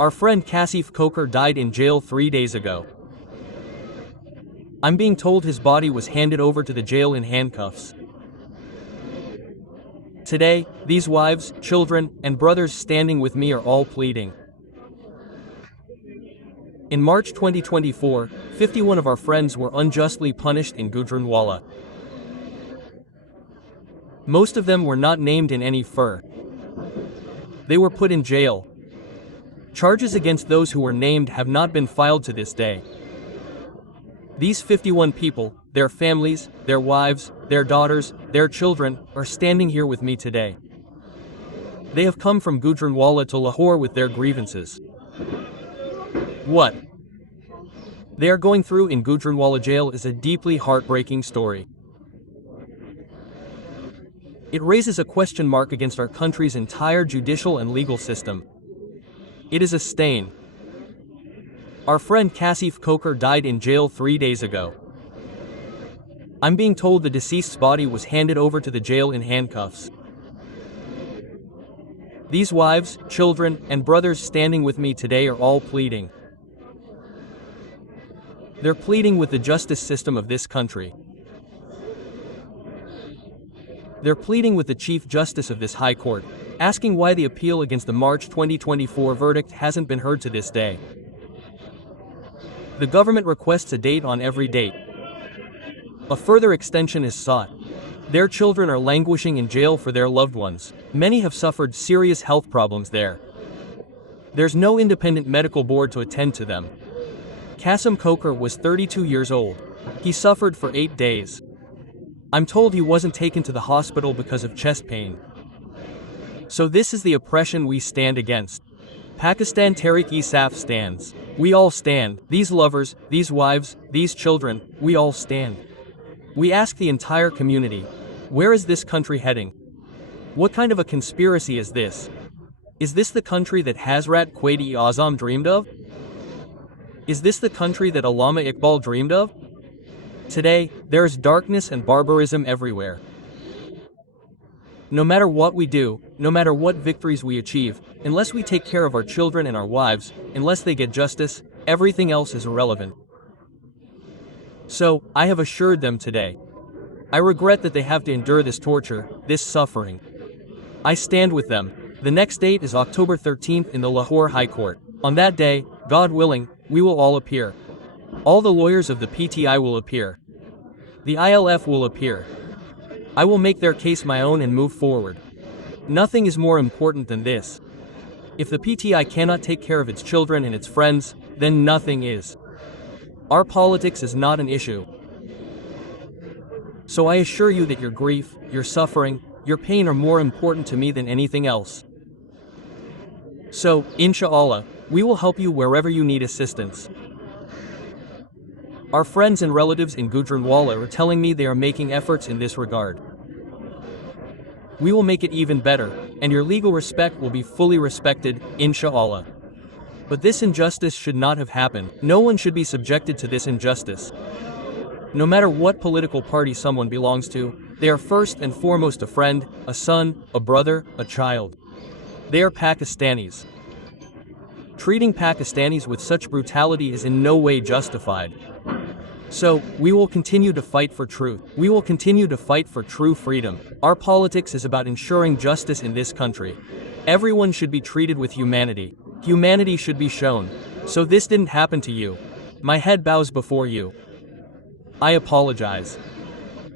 Our friend Kasif Koker died in jail 3 days ago. I'm being told his body was handed over to the jail in handcuffs. Today, these wives, children, and brothers standing with me are all pleading. In March 2024, 51 of our friends were unjustly punished in Gujranwala. Most of them were not named in any fur. They were put in jail. Charges against those who were named have not been filed to this day. These 51 people, their families, their wives, their daughters, their children, are standing here with me today. They have come from Gujranwala to Lahore with their grievances. What they are going through in Gujranwala jail is a deeply heartbreaking story. It raises a question mark against our country's entire judicial and legal system. It is a stain. Our friend Kasif Koker died in jail 3 days ago. I'm being told the deceased's body was handed over to the jail in handcuffs. These wives, children, and brothers standing with me today are all pleading. They're pleading with the justice system of this country. They're pleading with the Chief Justice of this High Court, asking why the appeal against the March 2024 verdict hasn't been heard to this day. The government requests a date on every date. A further extension is sought. Their children are languishing in jail for their loved ones. Many have suffered serious health problems there. There's no independent medical board to attend to them. Kasif Koker was 32 years old. He suffered for 8 days. I'm told he wasn't taken to the hospital because of chest pain. So this is the oppression we stand against. Pakistan Tehreek-e-Insaf stands. We all stand. These lovers, these wives, these children, we all stand. We ask the entire community, where is this country heading? What kind of a conspiracy is this? Is this the country that Hazrat Quaid-e-Azam dreamed of? Is this the country that Allama Iqbal dreamed of? Today, there is darkness and barbarism everywhere. No matter what we do, no matter what victories we achieve, unless we take care of our children and our wives, unless they get justice, everything else is irrelevant. So, I have assured them today. I regret that they have to endure this torture, this suffering. I stand with them. The next date is October 13th in the Lahore High Court. On that day, God willing, we will all appear. All the lawyers of the PTI will appear. The ILF will appear. I will make their case my own and move forward. Nothing is more important than this. If the PTI cannot take care of its children and its friends, then nothing is. Our politics is not an issue. So I assure you that your grief, your suffering, your pain are more important to me than anything else. So, inshallah, we will help you wherever you need assistance. Our friends and relatives in Gujranwala are telling me they are making efforts in this regard. We will make it even better, and your legal respect will be fully respected, inshallah. But this injustice should not have happened. No one should be subjected to this injustice. No matter what political party someone belongs to, they are first and foremost a friend, a son, a brother, a child. They are Pakistanis. Treating Pakistanis with such brutality is in no way justified. So, we will continue to fight for truth. We will continue to fight for true freedom. Our politics is about ensuring justice in this country. Everyone should be treated with humanity. Humanity should be shown. So this didn't happen to you. My head bows before you. I apologize.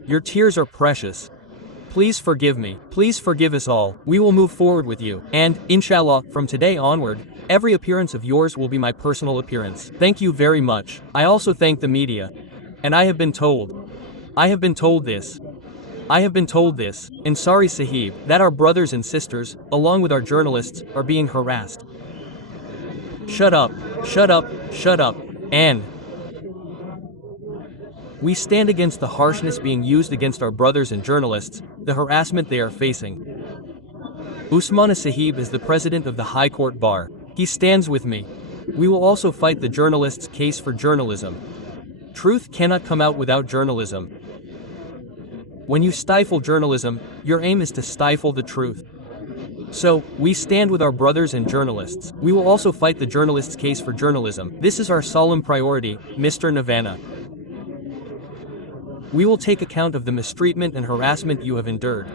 Your tears are precious. Please forgive me. Please forgive us all. We will move forward with you. And, inshallah, from today onward, every appearance of yours will be my personal appearance. Thank you very much. I also thank the media. And I have been told this, and sorry Sahib, that our brothers and sisters, along with our journalists, are being harassed. Shut up, shut up, shut up, and we stand against the harshness being used against our brothers and journalists, the harassment they are facing. Usmana Sahib is the president of the High Court Bar. He stands with me. We will also fight the journalists' case for journalism. Truth cannot come out without journalism. When you stifle journalism, your aim is to stifle the truth. So, we stand with our brothers and journalists. We will also fight the journalists' case for journalism. This is our solemn priority, Mr. Navana. We will take account of the mistreatment and harassment you have endured.